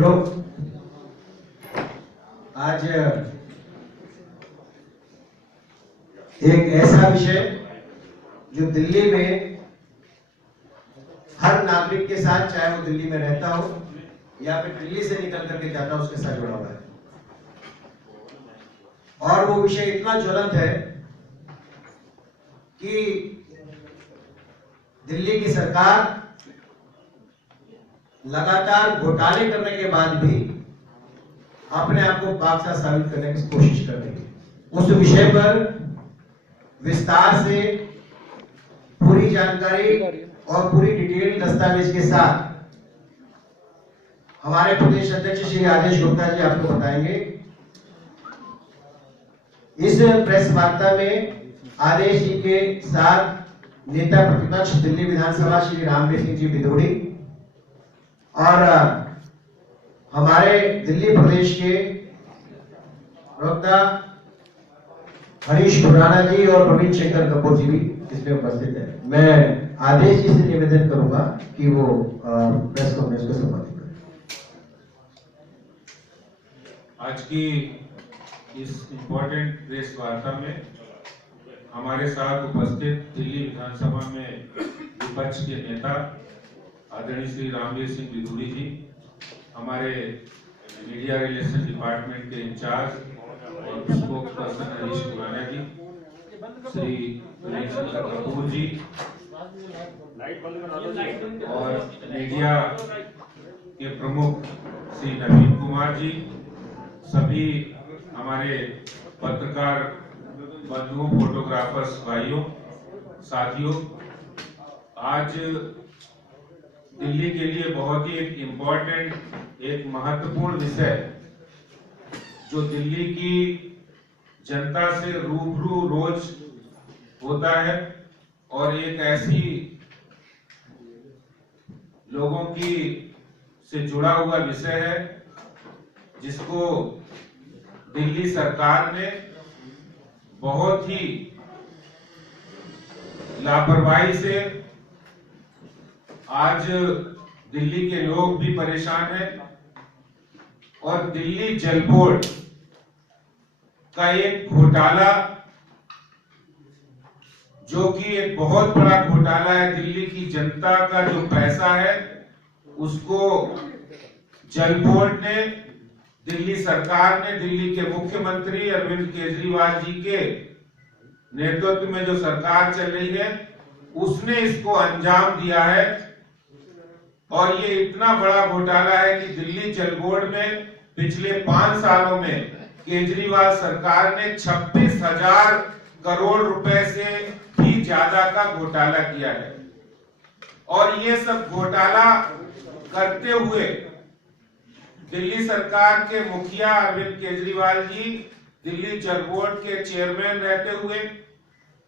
मित्रों, आज एक ऐसा विषय जो दिल्ली में हर नागरिक के साथ, चाहे वो दिल्ली में रहता हो या फिर दिल्ली से निकल करके जाता हो, उसके साथ जुड़ा हुआ है। और वो विषय इतना ज्वलंत है कि दिल्ली की सरकार लगातार घोटाले करने के बाद भी अपने आप को बादशाह साबित करने की कोशिश कर रही है। उस विषय पर विस्तार से पूरी जानकारी और पूरी डिटेल दस्तावेज के साथ हमारे प्रदेश अध्यक्ष श्री आदेश गुप्ता जी आपको बताएंगे। इस प्रेस वार्ता में आदेश जी के साथ नेता प्रतिपक्ष दिल्ली विधानसभा श्री रामवीर सिंह जी भिदोड़ी और हमारे दिल्ली प्रदेश के प्रवक्ता हरीश खुराना जी और प्रवीण शंकर कपूर जी भी इसमें उपस्थित है। मैं आदेश जी से निवेदन करूंगा कि वो प्रेस कॉन्फ्रेंस को संबोधित करें। आज की इस इम्पोर्टेंट प्रेस वार्ता में हमारे साथ उपस्थित दिल्ली विधानसभा में विपक्ष के नेता आदरणीय श्री रामवीर सिंह भिदोड़ी जी, हमारे मीडिया रिलेशन डिपार्टमेंट के इंचार्ज और स्पोक्स पर्सन हरीश खुराना जी, श्री प्रवीण शंकर कपूर जी और मीडिया के प्रमुख श्री नवीन कुमार जी, सभी हमारे पत्रकार बंधुओं, फोटोग्राफर्स भाइयों, साथियों, आज दिल्ली के लिए बहुत ही एक इम्पोर्टेंट, एक महत्वपूर्ण विषय जो दिल्ली की जनता से रूबरू रोज होता है और एक ऐसी लोगों की से जुड़ा हुआ विषय है जिसको दिल्ली सरकार ने बहुत ही लापरवाही से, आज दिल्ली के लोग भी परेशान हैं और दिल्ली जल बोर्ड का एक घोटाला जो कि एक बहुत बड़ा घोटाला है, दिल्ली की जनता का जो पैसा है उसको जल बोर्ड ने, दिल्ली सरकार ने, दिल्ली के मुख्यमंत्री अरविंद केजरीवाल जी के नेतृत्व में जो सरकार चल रही है उसने इसको अंजाम दिया है। और ये इतना बड़ा घोटाला है कि दिल्ली जल बोर्ड में पिछले 5 सालों में केजरीवाल सरकार ने 26,000 करोड़ रुपए से भी ज्यादा का घोटाला किया है। और ये सब घोटाला करते हुए दिल्ली सरकार के मुखिया अरविंद केजरीवाल जी दिल्ली जल बोर्ड के चेयरमैन रहते हुए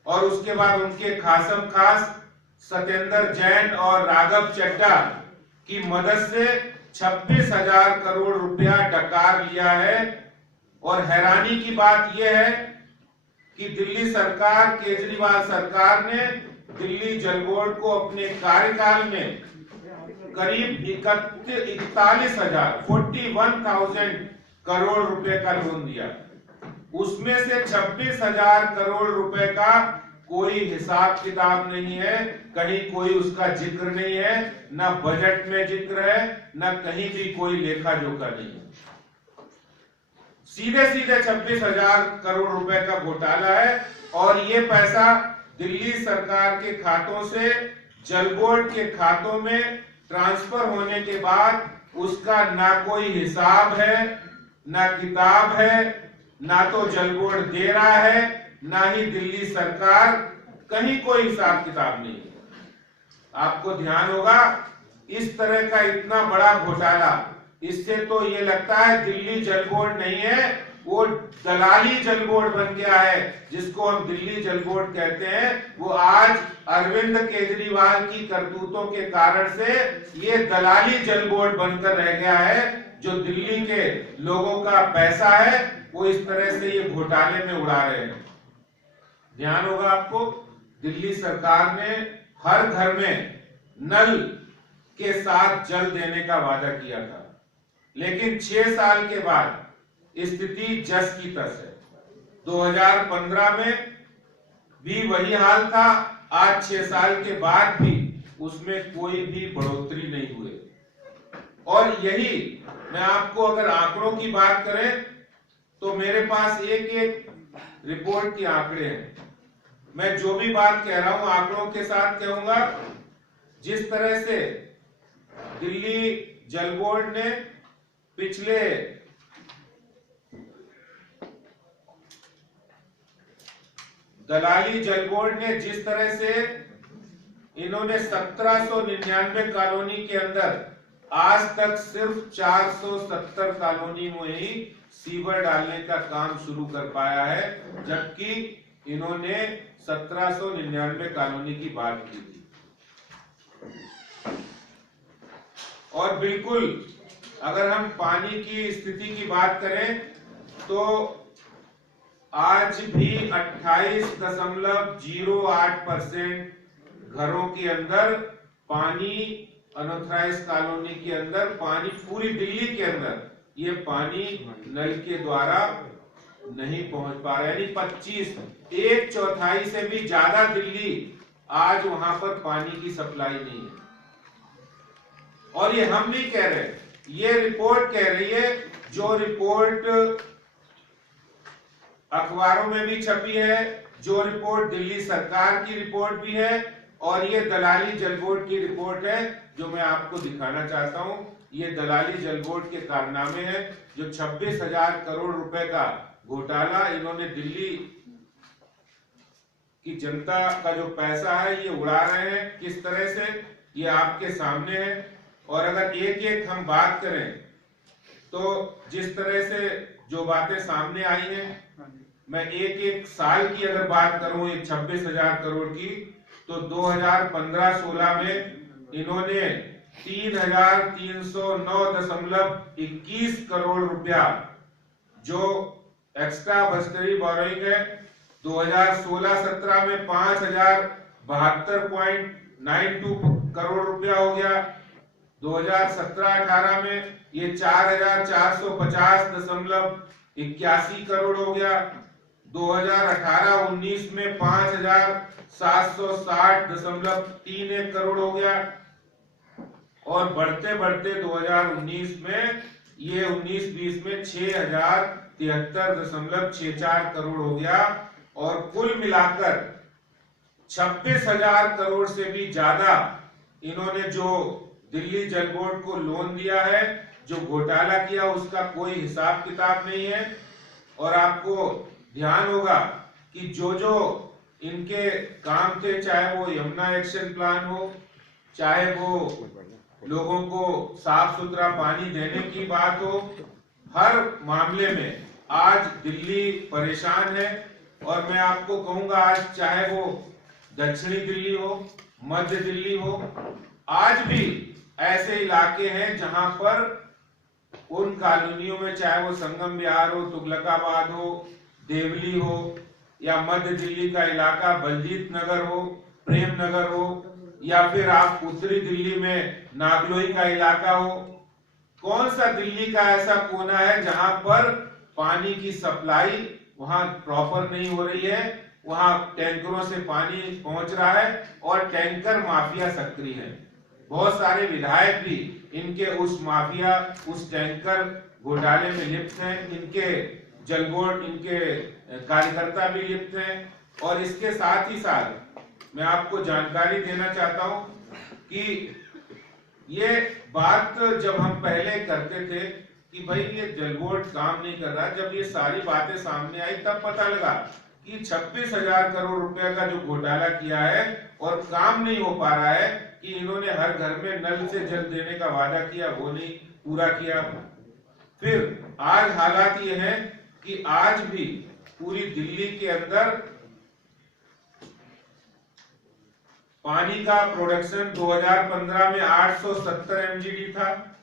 और उसके बाद उनके खासम खास सत्येंद्र जैन और राघव चड्ढा की मदद से 26,000 करोड़ रुपया डकार लिया है। और हैरानी की बात यह है कि दिल्ली सरकार, केजरीवाल सरकार ने दिल्ली जल बोर्ड को अपने कार्यकाल में करीब 41,000 करोड़ रुपए का लोन दिया। उसमें से 26,000 करोड़ रुपए का कोई हिसाब किताब नहीं है, कहीं कोई उसका जिक्र नहीं है, न बजट में जिक्र है, न कहीं भी कोई लेखा जोखा नहीं है। सीधे सीधे 26,000 करोड़ रुपए का घोटाला है। और ये पैसा दिल्ली सरकार के खातों से जल बोर्ड के खातों में ट्रांसफर होने के बाद उसका ना कोई हिसाब है, ना किताब है, ना तो जल बोर्ड दे रहा है, ना ही दिल्ली सरकार, कहीं कोई हिसाब किताब नहीं है। आपको ध्यान होगा, इस तरह का इतना बड़ा घोटाला, इससे तो ये लगता है दिल्ली जल बोर्ड नहीं है, वो दलाली जल बोर्ड बन गया है, जिसको हम दिल्ली जल बोर्ड कहते हैं। वो आज अरविंद केजरीवाल की करतूतों के कारण से ये दलाली जल बोर्ड बनकर रह गया है। जो दिल्ली के लोगों का पैसा है वो इस तरह से ये घोटाले में उड़ा रहे हैं। ध्यान होगा आपको, दिल्ली सरकार ने हर घर में नल के साथ जल देने का वादा किया था। लेकिन 6 साल के बाद स्थिति जस की तस है। 2015 में भी वही हाल था, आज 6 साल के बाद भी उसमें कोई भी बढ़ोतरी नहीं हुई। और यही मैं आपको अगर आंकड़ों की बात करें तो मेरे पास एक एक रिपोर्ट के आंकड़े हैं। मैं जो भी बात कह रहा हूं आंकड़ों के साथ कहूंगा। जिस तरह से दिल्ली जल बोर्ड ने पिछले दलाली जल बोर्ड ने जिस तरह से इन्होंने 1799 कॉलोनी के अंदर आज तक सिर्फ 470 कॉलोनी में ही सीवर डालने का काम शुरू कर पाया है, जबकि इन्होंने 1799 कॉलोनी की बात की थी। और बिल्कुल अगर हम पानी की स्थिति की बात करें तो आज भी 28.08% घरों के अंदर पानी, अनऑथराइज कॉलोनी के अंदर पानी, पूरी दिल्ली के अंदर ये पानी नल के द्वारा नहीं पहुंच पा रहा। यानी 1/4 से भी ज्यादा दिल्ली आज वहां पर पानी की सप्लाई नहीं है। और ये हम नहीं कह रहे, ये रिपोर्ट कह रही है, जो रिपोर्ट अखबारों में भी छपी है, जो रिपोर्ट दिल्ली सरकार की रिपोर्ट भी है, और ये दलाली जल बोर्ड की रिपोर्ट है जो मैं आपको दिखाना चाहता हूं। ये दलाली जल बोर्ड के कारनामे हैं, जो 26,000 करोड़ रुपए का घोटाला इन्होंने दिल्ली की जनता का जो पैसा है ये उड़ा रहे हैं किस तरह से, ये आपके सामने है। और अगर एक एक हम बात करें तो जिस तरह से जो बातें सामने आई हैं, मैं एक एक साल की अगर बात करूं ये 26,000 करोड़ की, तो 2015-16 में इन्होंने 3,309.21 करोड़ रुपया जो एक्स्ट्रा बस्टरी बोरोइंग है, 2016-17 में 5,072.92 करोड़ रुपया हो गया, 2017-18 में ये 4,450.81 करोड़ हो गया, 2018-19 में 5,760.31 करोड़ हो गया, और बढ़ते बढ़ते 2019 में ये 19-20 में 6,073.64 करोड़ हो गया। और कुल मिलाकर 26,000 करोड़ से भी ज्यादा इन्होंने जो दिल्ली जल बोर्ड को लोन दिया है, जो घोटाला किया, उसका कोई हिसाब किताब नहीं है। और आपको ध्यान होगा कि जो जो इनके काम थे, चाहे वो यमुना एक्शन प्लान हो, चाहे वो लोगों को साफ सुथरा पानी देने की बात हो, हर मामले में आज दिल्ली परेशान है। और मैं आपको कहूंगा, आज चाहे वो दक्षिणी दिल्ली हो, मध्य दिल्ली हो, आज भी ऐसे इलाके हैं जहां पर उन कॉलोनियों में, चाहे वो संगम विहार हो, तुगलकाबाद हो, देवली हो, या मध्य दिल्ली का इलाका बलजीत नगर हो, प्रेम नगर हो, या फिर आप उत्तरी दिल्ली में नागलोई का इलाका हो, कौन सा दिल्ली का ऐसा कोना है जहां पर पानी की सप्लाई वहां प्रॉपर नहीं हो रही है, वहां टैंकरों से पानी पहुंच रहा है और टैंकर माफिया सक्रिय है। बहुत सारे विधायक भी इनके उस माफिया, उस टैंकर घोटाले में लिप्त हैं, इनके जल बोर्ड, इनके कार्यकर्ता भी लिप्त हैं। और इसके साथ ही साथ मैं आपको जानकारी देना चाहता हूं कि ये बात जब हम पहले करते थे कि भाई ये जल बोर्ड काम नहीं कर रहा, जब ये सारी बातें सामने आई तब पता लगा कि 26,000 करोड़ रुपए का जो घोटाला किया है और काम नहीं हो पा रहा है, कि इन्होंने हर घर में नल से जल देने का वादा किया, वो नहीं पूरा किया। फिर आज हालात ये हैं कि आज भी पूरी दिल्ली के अंदर पानी का प्रोडक्शन 2015 में 870 MGD था,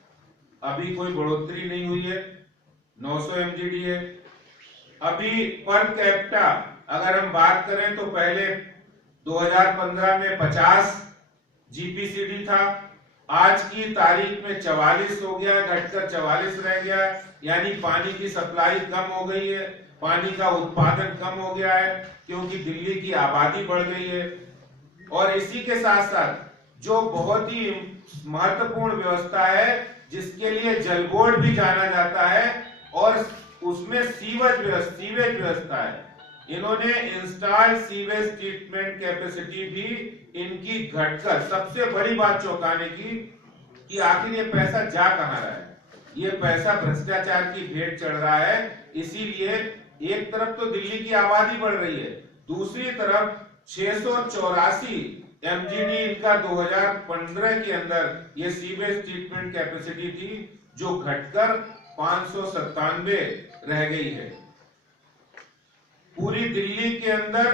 अभी कोई बढ़ोतरी नहीं हुई है, 900 MGD है। अभी पर कैपिटा अगर हम बात करें तो पहले 2015 में 50 GPCD था, आज की तारीख में 44 हो गया, घटकर 44 रह गया, यानी पानी की सप्लाई कम हो गई है, पानी का उत्पादन कम हो गया है, क्योंकि दिल्ली की आबादी बढ़ गई है। और इसी के साथ साथ जो बहुत ही महत्वपूर्ण व्यवस्था है, जिसके लिए जल बोर्ड भी जाना जाता है, और उसमें सीवेज व्यवस्था है। इन्होंने इंस्टॉल सीवेज ट्रीटमेंट कैपेसिटी भी इनकी घटकर, सबसे बड़ी बात चौंकाने की कि आखिर ये पैसा जा कहां रहा है। ये पैसा भ्रष्टाचार की भेंट चढ़ रहा है। इसीलिए एक तरफ तो दिल्ली की आबादी बढ़ रही है, दूसरी तरफ 684 एमजीडी इनका 2015 के अंदर ये सीवेज ट्रीटमेंट कैपेसिटी थी, जो घटकर 597 रह गई है। पूरी दिल्ली के अंदर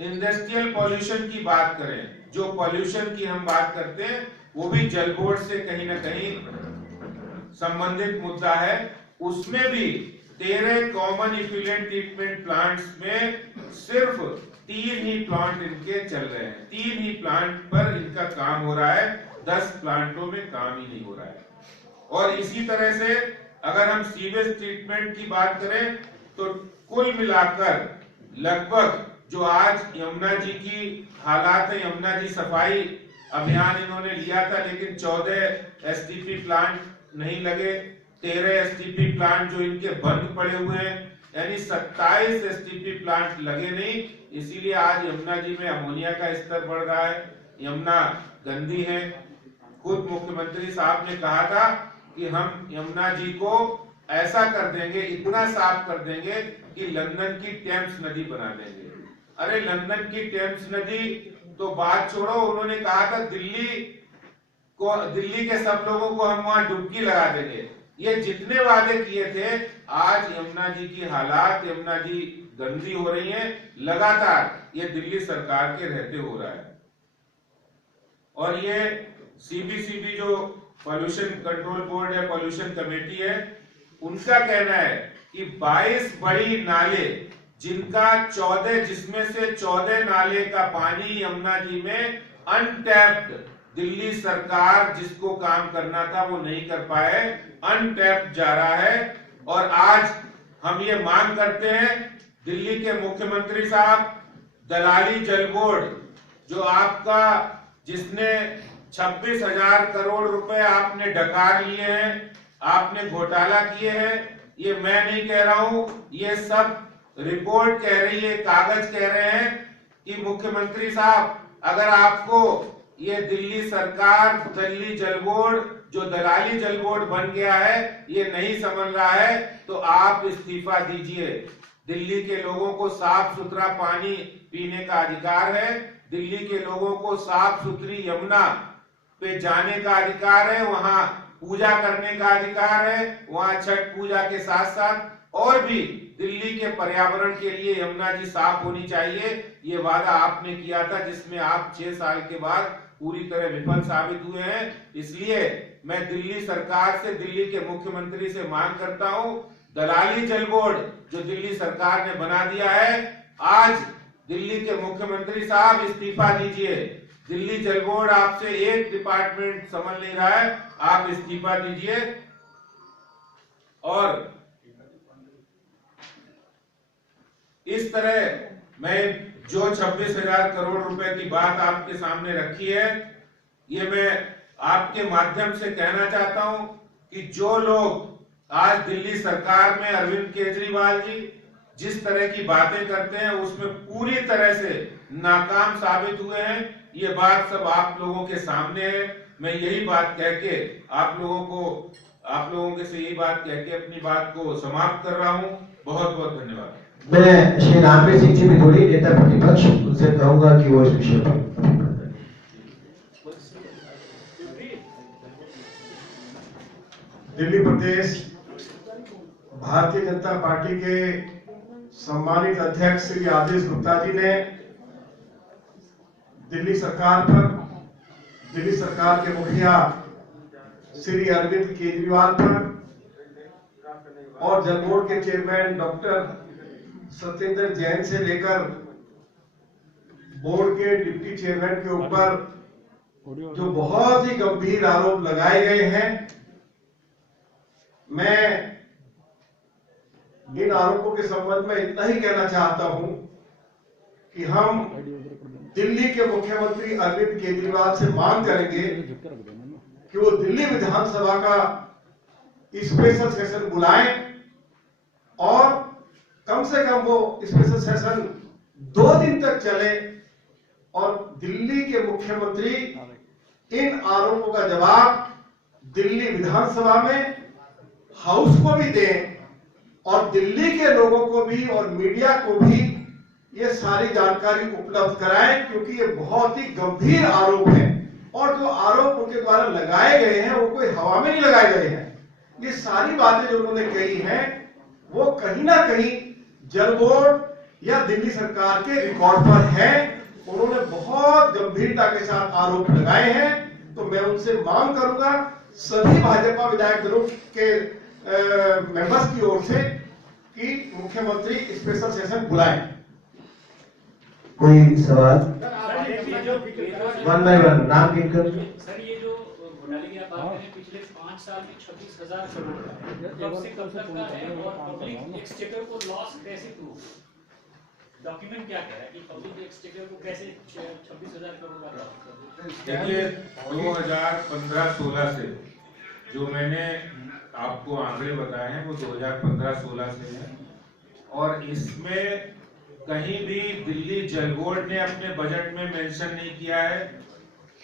इंडस्ट्रियल पॉल्यूशन की बात करें, जो पॉल्यूशन की हम बात करते हैं, वो भी जल बोर्ड से कहीं ना कहीं संबंधित मुद्दा है। उसमें भी 13 कॉमन इफ्लुएंट ट्रीटमेंट प्लांट्स में सिर्फ 3 ही प्लांट इनके चल रहे हैं। 3 ही प्लांट पर इनका काम हो रहा है, 10 प्लांटों में काम ही नहीं हो रहा है। और इसी तरह से अगर हम सीवेज ट्रीटमेंट की बात करें तो कुल मिलाकर लगभग जो आज यमुना जी की हालात है, यमुना जी सफाई अभियान इन्होंने लिया था, लेकिन 14 एसटीपी प्लांट नहीं लगे, 13 एसटीपी प्लांट जो इनके बंद पड़े हुए हैं, यानी 27 एसटीपी प्लांट लगे नहीं। इसीलिए आज यमुना जी में अमोनिया का स्तर बढ़ रहा है, यमुना गंदी है। खुद मुख्यमंत्री साहब ने कहा था कि हम यमुना जी को ऐसा कर देंगे, इतना साफ कर देंगे कि लंदन की टेम्स नदी बना देंगे। अरे लंदन की टेम्स नदी तो बात छोड़ो, उन्होंने कहा था दिल्ली के सब लोगों को हम वहां डुबकी लगा देंगे। ये जितने वादे किए थे, आज यमुना जी की हालात, यमुना जी गंदी हो रही है, लगातार ये दिल्ली सरकार के रहते हो रहा है। और ये सीबीसीबी जो पॉल्यूशन कंट्रोल बोर्ड है, पॉल्यूशन कमेटी है, उनका कहना है कि 22 बड़ी नाले, जिनका 14, जिसमें से 14 नाले का पानी यमुना जी में अनटैप्ड, दिल्ली सरकार जिसको काम करना था वो नहीं कर पाए, अनटैप्ड जा रहा है। और आज हम ये मांग करते हैं दिल्ली के मुख्यमंत्री साहब, दलाली जल बोर्ड जो आपका, जिसने 26,000 करोड़ रुपए आपने डकार लिए हैं, आपने घोटाला किए हैं, ये मैं नहीं कह रहा हूं, ये सब रिपोर्ट कह रही है, कागज कह रहे हैं कि मुख्यमंत्री साहब, अगर आपको ये दिल्ली सरकार, दिल्ली जल बोर्ड जो दलाली जल बोर्ड बन गया है, ये नहीं समझ रहा है, तो आप इस्तीफा दीजिए। दिल्ली के लोगों को साफ सुथरा पानी पीने का अधिकार है, दिल्ली के लोगों को साफ सुथरी यमुना पे जाने का अधिकार है, वहां पूजा करने का अधिकार है, वहां छठ पूजा के साथ साथ और भी दिल्ली के पर्यावरण के लिए यमुना जी साफ होनी चाहिए। ये वादा आपने किया था, जिसमें आप 6 साल के बाद पूरी तरह विफल साबित हुए हैं। इसलिए मैं दिल्ली सरकार से, दिल्ली के मुख्यमंत्री से मांग करता हूं, दलाली जल बोर्ड जो दिल्ली सरकार ने बना दिया है, आज दिल्ली के मुख्यमंत्री साहब इस्तीफा दीजिए। दिल्ली जल बोर्ड आपसे एक डिपार्टमेंट समझ नहीं रहा है, आप इस्तीफा दीजिए। और इस तरह मैं जो 26,000 करोड़ रुपए की बात आपके सामने रखी है, ये मैं आपके माध्यम से कहना चाहता हूं कि जो लोग आज दिल्ली सरकार में अरविंद केजरीवाल जी जिस तरह की बातें करते हैं, उसमें पूरी तरह से नाकाम साबित हुए हैं। ये बात सब आप लोगों के सामने है। मैं यही बात कह के आप लोगों के से यही बात कह के अपनी बात को समाप्त कर रहा हूं। बहुत बहुत धन्यवाद। मैं श्री रामवीर सिंह जी बिधूड़ी, नेता प्रतिपक्ष, उनसे कहूंगा कि वो इस विषय पर। दिल्ली प्रदेश भारतीय जनता पार्टी के सम्मानित अध्यक्ष श्री आदेश गुप्ता जी ने दिल्ली सरकार पर, दिल्ली सरकार के मुखिया श्री अरविंद केजरीवाल पर और जल बोर्ड के चेयरमैन डॉक्टर सत्येंद्र जैन से लेकर बोर्ड के डिप्टी चेयरमैन के ऊपर जो बहुत ही गंभीर आरोप लगाए गए हैं। मैं इन आरोपों के संबंध में इतना ही कहना चाहता हूं कि हम दिल्ली के मुख्यमंत्री अरविंद केजरीवाल से मांग करेंगे कि वो दिल्ली विधानसभा का स्पेशल सेशन बुलाएं और कम से कम वो स्पेशल सेशन 2 दिन तक चले और दिल्ली के मुख्यमंत्री इन आरोपों का जवाब दिल्ली विधानसभा में हाउस को भी दें और दिल्ली के लोगों को भी और मीडिया को भी ये सारी जानकारी उपलब्ध कराएं, क्योंकि ये बहुत ही गंभीर आरोप है और जो आरोप उनके द्वारा लगाए गए हैं वो कोई हवा में नहीं लगाए गए हैं। ये सारी बातें जो उन्होंने कही हैं वो कहीं ना कहीं जल बोर्ड या दिल्ली सरकार के रिकॉर्ड पर है। उन्होंने बहुत गंभीरता के साथ आरोप लगाए हैं, तो मैं उनसे मांग करूंगा सभी भाजपा विधायक दलों के मेंबर्स की ओर से कि मुख्यमंत्री स्पेशल सेशन बुलाएं। कोई सवाल? वन बाय वन नाम गिनकर। सर, ये जो घोटाले की आप बात करें पिछले 5 साल में 26,000 करोड़ का कब से कब तक का है और पब्लिक एक्सचेकर को लॉस कैसे प्रूव? डॉक्यूमेंट क्या कह रहा है कि पब्लिक एक्सचेकर को कैसे 26,000 करोड़ का लॉस? देखिए 2015-16 से जो मैंने आपको आंकड़े बताए हैं वो 2015-16 से है और इसमें कहीं भी दिल्ली जल बोर्ड ने अपने बजट में मेंशन नहीं किया है,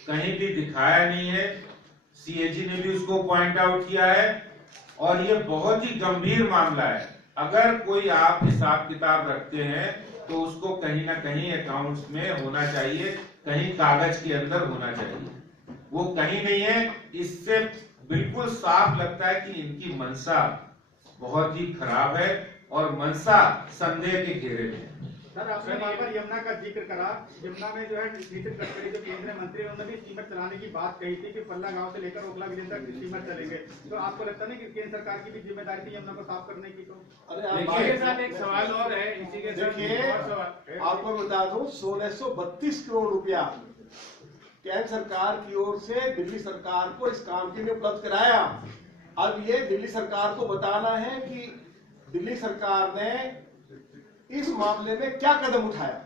कहीं भी दिखाया नहीं है। सीएजी ने भी उसको पॉइंट आउट किया है और ये बहुत ही गंभीर मामला है। अगर कोई आप हिसाब किताब रखते हैं तो उसको कहीं ना कहीं अकाउंट्स में होना चाहिए, कहीं कागज के अंदर होना चाहिए, वो कहीं नहीं है। इससे बिल्कुल साफ लगता है कि इनकी मंशा बहुत ही खराब है और मंशा संदेह के घेरे में है। सर, आपने बार-बार यमुना का जिक्र करा। यमुना में जो है नितिन गडकरी जो केंद्रीय मंत्री उन्होंने भी स्टीमर चलाने की बात कही थी कि पल्ला गांव से लेकर ओखला विलेज तक स्टीमर चलेंगे। तो आपको लगता नहीं कि केंद्र सरकार की भी जिम्मेदारी थी यमुना को साफ करने की? तो देखिए साथ एक सवाल और है इसी के देखिए आपको बता दूं 1632 करोड़ रुपया केंद्र सरकार की ओर से दिल्ली सरकार को इस काम के लिए उपलब्ध कराया। अब ये दिल्ली सरकार को बताना है कि दिल्ली सरकार ने इस मामले में क्या कदम उठाया।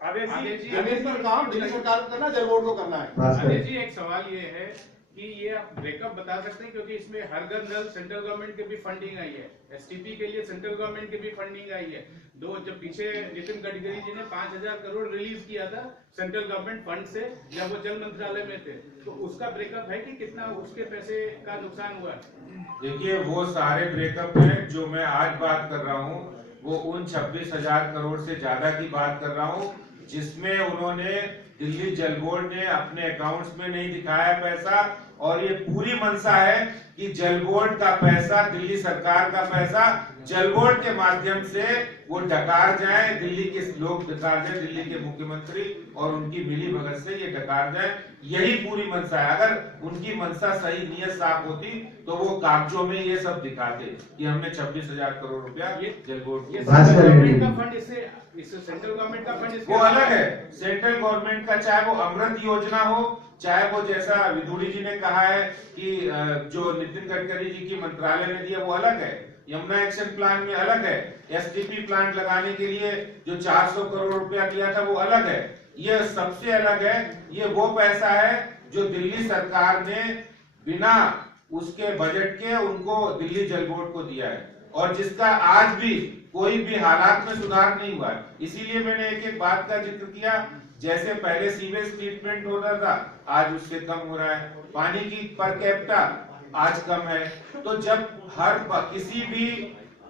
जमीन पर काम दिल्ली सरकार को करना, जल बोर्ड को करना है। आदेश जी, एक सवाल ये है कि ये आप ब्रेकअप बता सकते हैं, क्योंकि इसमें हर घर नल सेंट्रल गवर्नमेंट की भी फंडिंग आई है, एसटीपी के लिए सेंट्रल गवर्नमेंट की भी फंडिंग आई है। जब पीछे नितिन गडकरी जी ने 5,000 करोड़ रिलीज किया था सेंट्रल गवर्नमेंट फंड से जब वो जल मंत्रालय में थे, तो उसका ब्रेकअप है कि कितना उसके पैसे का नुकसान हुआ है? देखिए वो सारे ब्रेकअप हैं जो मैं आज बात कर रहा हूँ, वो उन 26,000 करोड़ से ज्यादा की बात कर रहा हूँ जिसमें उन्होंने दिल्ली जल बोर्ड ने अपने अकाउंट्स में नहीं दिखाया पैसा। और ये पूरी मंशा है कि जल बोर्ड का पैसा, दिल्ली सरकार का पैसा जल बोर्ड के माध्यम से वो डकार जाए, दिल्ली के लोग डकार जाए, दिल्ली के मुख्यमंत्री और उनकी मिली भगत से ये डकार जाए, यही पूरी मंशा है। अगर उनकी मंशा सही, नियत साफ होती तो वो कागजों में ये सब दिखाते कि हमने 26,000 करोड़ रुपया जल बोर्ड गवर्नमेंट का फंड, इससे सेंट्रल गवर्नमेंट का फंड वो अलग है। सेंट्रल गवर्नमेंट का, चाहे वो अमृत योजना हो, चाहे वो जैसा विधुड़ी जी ने कहा है कि जो नितिन गडकरी जी की मंत्रालय ने दिया वो अलग है, यमुना एक्शन प्लान में अलग है, एसटीपी प्लांट लगाने के लिए जो 400 करोड़ रुपया दिया था वो अलग है, ये सबसे अलग है। ये वो पैसा है जो दिल्ली सरकार ने बिना उसके बजट के उनको दिल्ली जल बोर्ड को दिया है और जिसका आज भी कोई भी हालात में सुधार नहीं हुआ है। इसीलिए मैंने एक एक बात का जिक्र किया, जैसे पहले सीवेज ट्रीटमेंट होता था आज उससे कम हो रहा है, पानी की पर कैपिटा आज कम है। तो जब किसी भी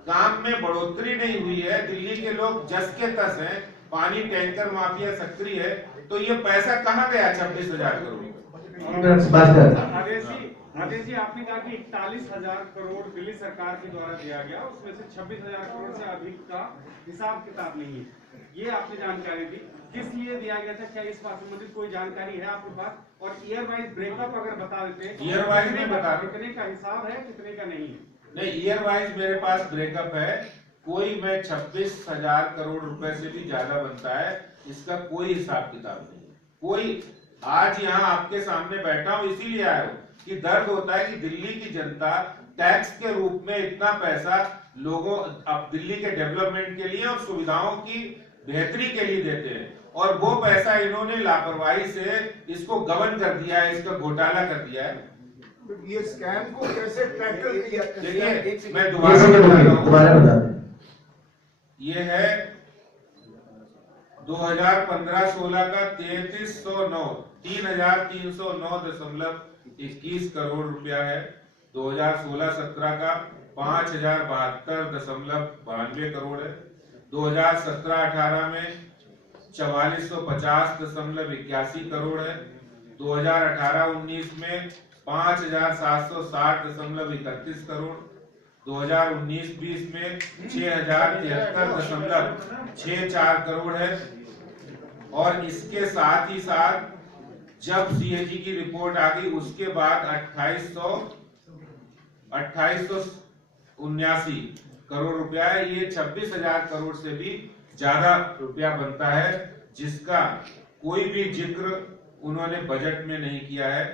काम में बढ़ोतरी नहीं हुई है, दिल्ली के लोग जस के तस हैं, पानी टैंकर माफिया सक्रिय है, तो ये पैसा कहाँ गया 26,000 करोड़? आदेश जी, आपने कहा कि 41,000 करोड़ दिल्ली सरकार के द्वारा दिया गया, उसमें से 26,000 करोड़ से अधिक का हिसाब किताब नहीं है, ये आपने जानकारी दी। किस लिए दिया गया था, क्या इस बात संबंधित कोई जानकारी है आपके पास? और ईयर वाइज ब्रेकअप अगर बता देते हैं, ईयर वाइज नहीं बता, कितने का हिसाब है, कितने का नहीं है? नहीं, ईयर वाइज मेरे पास ब्रेकअप है, कोई में 26,000 करोड़ रुपए से भी ज्यादा बनता है, इसका कोई हिसाब किताब नहीं है। कोई आज यहाँ आपके सामने बैठा हूँ इसीलिए आया हूँ कि दर्द होता है कि दिल्ली की जनता टैक्स के रूप में इतना पैसा लोगों अब दिल्ली के डेवलपमेंट के लिए और सुविधाओं की बेहतरी के लिए देते हैं, और वो पैसा इन्होंने लापरवाही से इसको गबन कर दिया है, इसका घोटाला कर दिया है। ये स्कैम को कैसे टैकल किया? देखिए मैं ये दोबारा सेकंड बता बोलिए, रहा हूँ, दोबारा बता दें। ये है 2015-16 का 3309.21 करोड़ रुपया है। 2016-17 का 5072.92 करोड़ है। 2017-18 में 4450.81 करोड़ है। 2018-19 में 5760.31 करोड़। 2019-20 में 6073.64 करोड़ है। और इसके साथ ही साथ जब सीएजी की रिपोर्ट आ गई उसके बाद 2879 करोड़ रुपया है। ये 26,000 करोड़ से भी ज्यादा रुपया बनता है, जिसका कोई भी जिक्र उन्होंने बजट में नहीं किया है।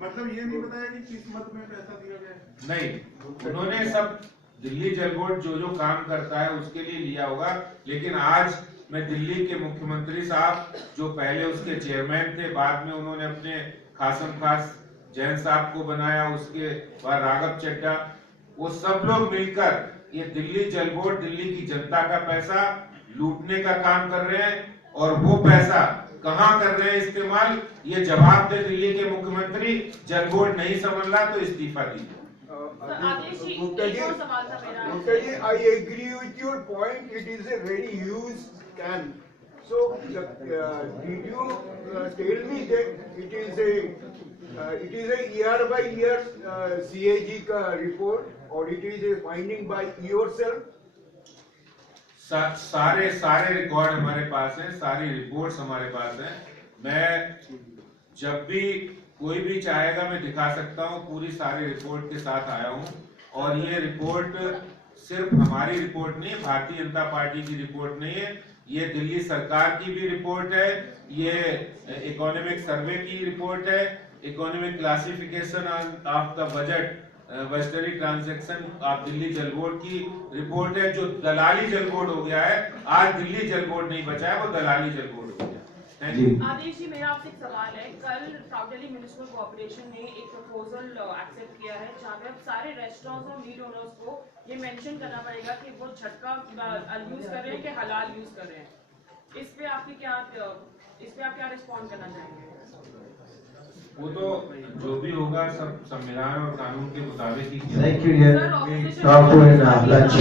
मतलब ये नहीं बताया कि किस मत में पैसा दिया गया? नहीं, उन्होंने सब दिल्ली जल बोर्ड जो जो काम करता है उसके लिए लिया होगा। लेकिन आज मैं दिल्ली के मुख्यमंत्री साहब जो पहले उसके चेयरमैन थे, बाद में उन्होंने अपने खासम खास जैन साहब को बनाया, उसके बाद राघव चड्डा, वो सब लोग मिलकर ये दिल्ली जल बोर्ड दिल्ली की जनता का पैसा लूटने का काम कर रहे हैं। और वो पैसा कहाँ कर रहे हैं इस्तेमाल, ये जवाब दे दिल्ली के मुख्यमंत्री। जल बोर्ड नहीं समझ रहा तो इस्तीफा दीजिए। Gupta ji, I agree with your point. It is a very huge scam. So, did you tell me that it is a year by year CAG का report, or it is a finding by yourself? सारे record हमारे पास हैं, सारी reports हमारे पास हैं। मैं जब भी कोई भी चाहेगा मैं दिखा सकता हूँ, पूरी सारी रिपोर्ट के साथ आया हूँ। और ये रिपोर्ट सिर्फ हमारी रिपोर्ट नहीं है, भारतीय जनता पार्टी की रिपोर्ट नहीं है, ये दिल्ली सरकार की भी रिपोर्ट है, ये इकोनॉमिक सर्वे की रिपोर्ट है, economic classification of the budget westerly transaction of Delhi जल बोर्ड की रिपोर्ट है। जो दलाली जल बोर्ड हो गया है, आज दिल्ली जल बोर्ड नहीं बचा है, वो दलाली जल बोर्ड हो गया। आदेश जी, मेरा आपसे एक सवाल है। कल साउथ दिल्ली म्युनिसिपल कॉर्पोरेशन ने एक प्रपोजल एक्सेप्ट किया है जहाँ पे अब सारे रेस्टोरेंट्स और मीट ओनर्स को ये मेंशन करना पड़ेगा कि वो झटका यूज कर रहे हैं कि हलाल यूज कर रहे हैं। इस पे आप क्या रिस्पॉन्ड करना चाहेंगे? वो तो जो भी होगा सब संविधान और कानून के मुताबिक ही किया Thank you, sir, dear. Talk to him now. Lunch.